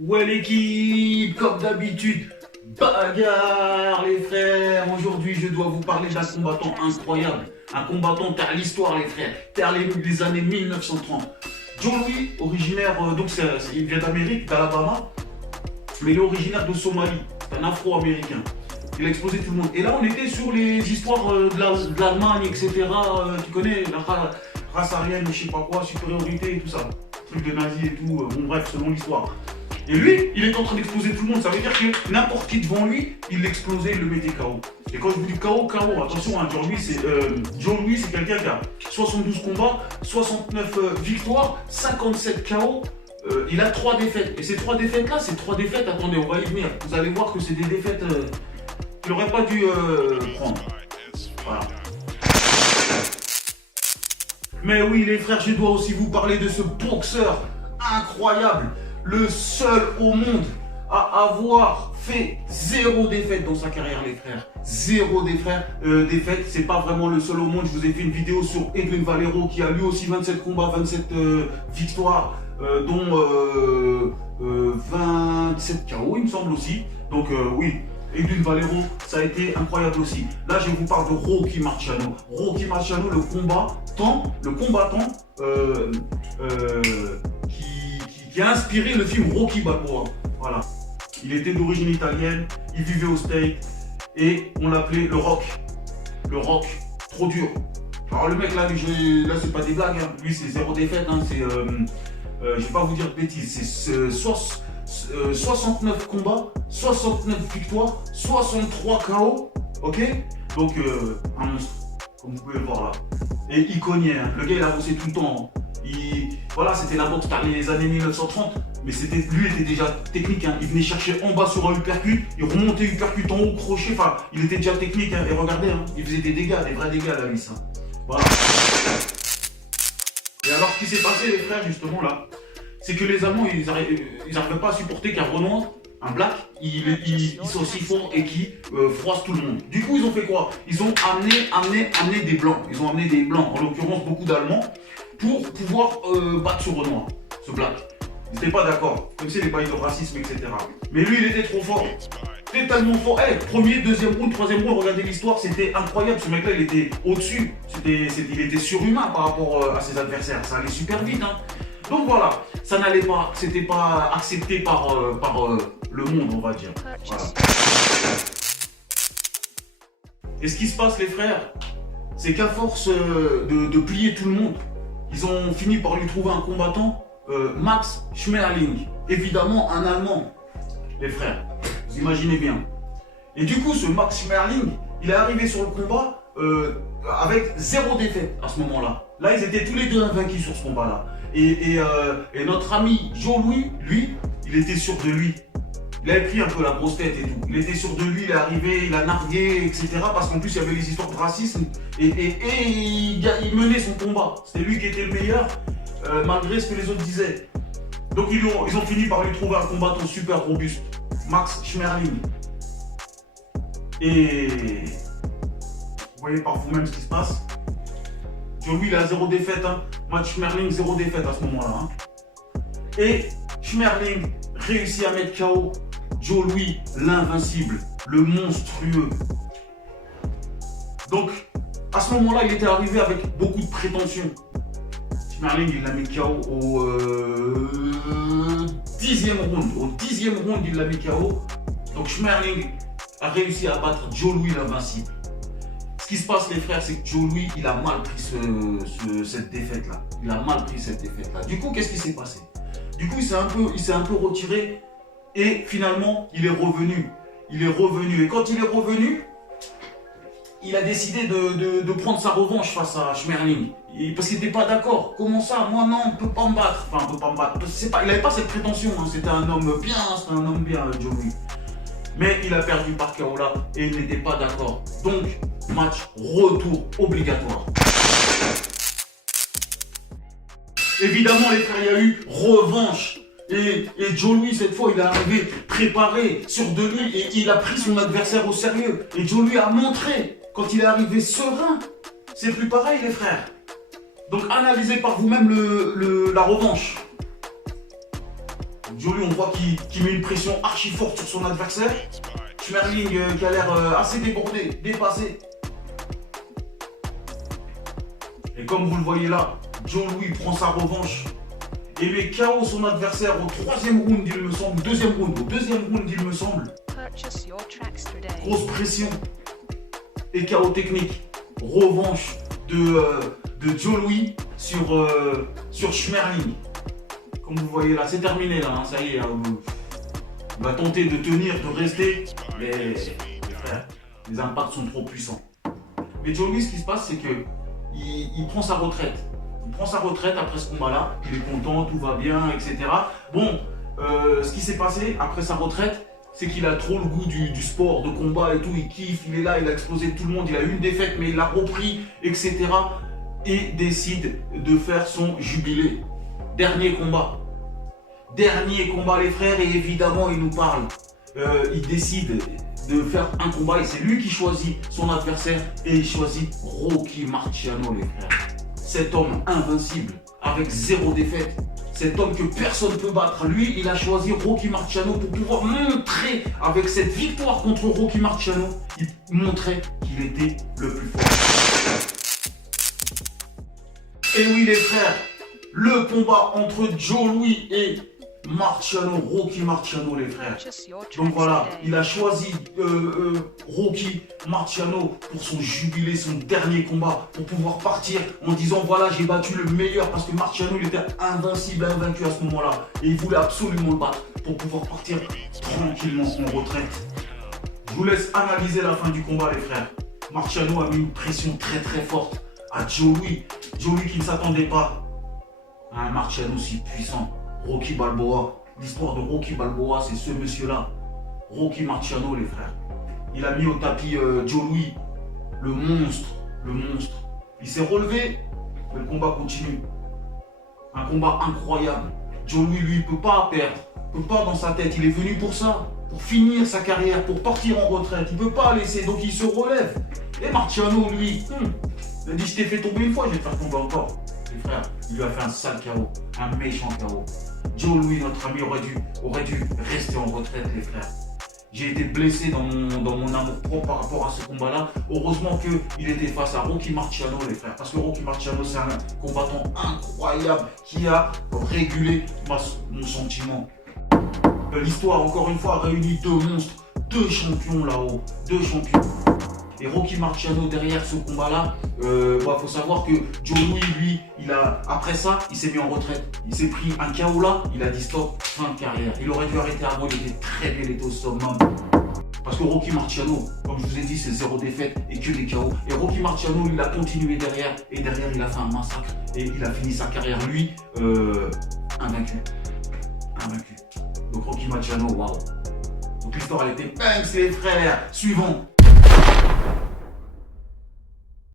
Ouais l'équipe, comme d'habitude, bagarre les frères. Aujourd'hui je dois vous parler d'un combattant incroyable. Un combattant car l'histoire les frères, car les années 1930. Joe Louis, originaire, il vient d'Amérique, d'Alabama, mais il est originaire de Somalie, c'est un afro-américain. Il a explosé tout le monde. Et là on était sur les histoires de l'Allemagne, etc. Tu connais, la race aryenne, je sais pas quoi, supériorité et tout ça. Truc de nazis et tout, bon bref, selon l'histoire. Et lui, il est en train d'exploser tout le monde. Ça veut dire que n'importe qui devant lui, il l'explosait, il le mettait KO. Et quand je vous dis KO, attention, hein, Joe Louis, c'est quelqu'un qui a 72 combats, 69 victoires, 57 KO. Il a 3 défaites. Et ces 3 défaites-là, attendez, on va y venir. Vous allez voir que c'est des défaites qu'il n'aurait pas dû prendre. Voilà. Mais oui, les frères, je dois aussi vous parler de ce boxeur incroyable. Le seul au monde à avoir fait 0 défaite dans sa carrière, les frères. 0 défaite, c'est pas vraiment le seul au monde. Je vous ai fait une vidéo sur Edwin Valero qui a lui aussi 27 combats, 27 victoires, dont 27 KO, il me semble aussi. Donc oui, Edwin Valero, ça a été incroyable aussi. Là, je vous parle de Rocky Marciano. Rocky Marciano, le combattant qui a inspiré le film Rocky Balboa. Voilà. Il était d'origine italienne, il vivait au States et on l'appelait le Rock. Le Rock, trop dur. Alors le mec là, c'est pas des blagues, hein. Lui c'est 0 défaite, hein. Je vais pas vous dire de bêtises, c'est 69 combats, 69 victoires, 63 KO, ok. Donc un monstre, comme vous pouvez le voir là. Et iconien, hein. Le gars il a bossé tout le temps, hein. Voilà, c'était la boxe dans les années 1930, mais lui était déjà technique, hein. Il venait chercher en bas sur un uppercut, il remontait uppercut en haut, crochet, enfin, il était déjà technique, hein. Et regardez, hein, il faisait des dégâts, des vrais dégâts là, lui, ça. Voilà. Et alors, ce qui s'est passé, les frères, justement, là, c'est que les Allemands, ils n'arrivaient pas à supporter qu'un Renoir, un black, il soit aussi fort et qui froisse tout le monde. Du coup, ils ont fait quoi? Ils ont amené des blancs. Ils ont amené des blancs, en l'occurrence beaucoup d'Allemands, pour pouvoir battre ce Renoir, ce black. Ils n'étaient pas d'accord, comme si les bails de racisme, etc. Mais lui, il était trop fort. Il était tellement fort. Hey, premier, deuxième round, troisième round, regardez l'histoire, c'était incroyable. Ce mec-là, il était au-dessus. Il était surhumain par rapport à ses adversaires. Ça allait super vite, hein. Donc voilà, ça n'allait pas, c'était pas accepté par le monde, on va dire. Voilà. Et ce qui se passe, les frères, c'est qu'à force de plier tout le monde, ils ont fini par lui trouver un combattant, Max Schmeling, évidemment un Allemand, les frères, vous imaginez bien. Et du coup, ce Max Schmeling, il est arrivé sur le combat avec 0 défaite à ce moment-là. Là, ils étaient tous les deux invaincus sur ce combat-là. Et notre ami Joe Louis, lui, il était sûr de lui. Il avait pris un peu la grosse tête et tout. Il était sûr de lui, il est arrivé, il a nargué, etc. Parce qu'en plus, il y avait les histoires de racisme. Et il menait son combat. C'était lui qui était le meilleur, malgré ce que les autres disaient. Donc ils ont fini par lui trouver un combattant super robuste, Max Schmeling. Et vous voyez par vous-même ce qui se passe. Joe Louis, il a 0 défaite, hein. Max Schmeling, 0 défaite à ce moment-là, hein. Et Schmeling réussit à mettre KO Joe Louis, l'invincible, le monstrueux. Donc, à ce moment-là, il était arrivé avec beaucoup de prétentions. Schmeling, il l'a mis KO au 10e round. Au 10e round, il l'a mis KO. Donc, Schmeling a réussi à battre Joe Louis, l'invincible. Ce qui se passe, les frères, c'est que Joe Louis, il a mal pris cette défaite-là. Il a mal pris cette défaite-là. Du coup, qu'est-ce qui s'est passé? Du coup, il s'est un peu retiré et finalement, il est revenu. Il est revenu. Et quand il est revenu, il a décidé de prendre sa revanche face à Schmeling. Parce qu'il n'était pas d'accord. Comment ça? Moi, non, on ne peut pas me battre. Enfin, on ne peut pas me battre. Il n'avait pas cette prétention, hein. C'était un homme bien, Joe Louis. Mais il a perdu par KO là et il n'était pas d'accord. Donc, match retour obligatoire. Évidemment, les frères, il y a eu revanche. Et Joe Louis, cette fois, il est arrivé préparé, sûr de lui, et il a pris son adversaire au sérieux. Et Joe Louis a montré, quand il est arrivé serein, c'est plus pareil, les frères. Donc, analysez par vous-même la revanche. Joe Louis, on voit qu'il met une pression archi forte sur son adversaire. Schmerling qui a l'air assez débordé, dépassé. Et comme vous le voyez là, Joe Louis prend sa revanche et met KO son adversaire au troisième round, il me semble. Au deuxième round, il me semble. Grosse pression et KO technique. Revanche de Joe Louis sur Schmerling. Comme vous voyez là, c'est terminé là, hein, ça y est. Il va tenter de tenir, de rester, mais les impacts sont trop puissants. Mais Joe Louis, ce qui se passe, c'est que il prend sa retraite. Il prend sa retraite après ce combat-là. Il est content, tout va bien, etc. Bon, ce qui s'est passé après sa retraite, c'est qu'il a trop le goût du sport, de combat et tout. Il kiffe, il est là, il a explosé tout le monde. Il a eu une défaite, mais il l'a repris, etc. Et décide de faire son jubilé. Dernier combat, les frères, et évidemment, il nous parle. Il décide de faire un combat et c'est lui qui choisit son adversaire et il choisit Rocky Marciano, les frères. Cet homme invincible, avec 0 défaite, cet homme que personne ne peut battre. Lui, il a choisi Rocky Marciano pour pouvoir montrer, avec cette victoire contre Rocky Marciano, il montrait qu'il était le plus fort. Et oui, les frères, le combat entre Joe Louis et Marciano, Rocky Marciano, les frères. Donc voilà, il a choisi Rocky Marciano pour son jubilé, son dernier combat, pour pouvoir partir en disant voilà, j'ai battu le meilleur, parce que Marciano il était invincible, invaincu à ce moment-là, et il voulait absolument le battre pour pouvoir partir tranquillement en retraite. Je vous laisse analyser la fin du combat, les frères. Marciano a mis une pression très très forte à Joe Louis. Joe Louis qui ne s'attendait pas à un Marciano si puissant. Rocky Balboa, l'histoire de Rocky Balboa, c'est ce monsieur-là, Rocky Marciano, les frères. Il a mis au tapis Joe Louis, le monstre. Il s'est relevé, mais le combat continue. Un combat incroyable. Joe Louis, lui, il ne peut pas perdre, il ne peut pas dans sa tête. Il est venu pour ça, pour finir sa carrière, pour partir en retraite. Il ne peut pas laisser, donc il se relève. Et Marciano, lui, il a dit je t'ai fait tomber une fois, je vais te faire tomber encore. Les frères, il lui a fait un sale KO, un méchant KO. Joe Louis, notre ami, aurait dû rester en retraite, les frères. J'ai été blessé dans mon amour propre par rapport à ce combat-là. Heureusement qu'il était face à Rocky Marciano, les frères. Parce que Rocky Marciano, c'est un combattant incroyable qui a régulé mon sentiment. L'histoire, encore une fois, a réuni 2 monstres, 2 champions là-haut, 2 champions. Et Rocky Marciano, derrière ce combat-là, faut savoir que Joe Louis, lui, après ça, il s'est mis en retraite. Il s'est pris un KO là, il a dit stop, fin de carrière. Il aurait dû arrêter avant, il était très bien, il était au summum. Parce que Rocky Marciano, comme je vous ai dit, c'est 0 défaite et que des KO. Et Rocky Marciano, il a continué derrière. Et derrière, il a fait un massacre. Et il a fini sa carrière, lui, invaincu. Donc Rocky Marciano, waouh. Donc l'histoire, elle était bang, les frères. Suivant.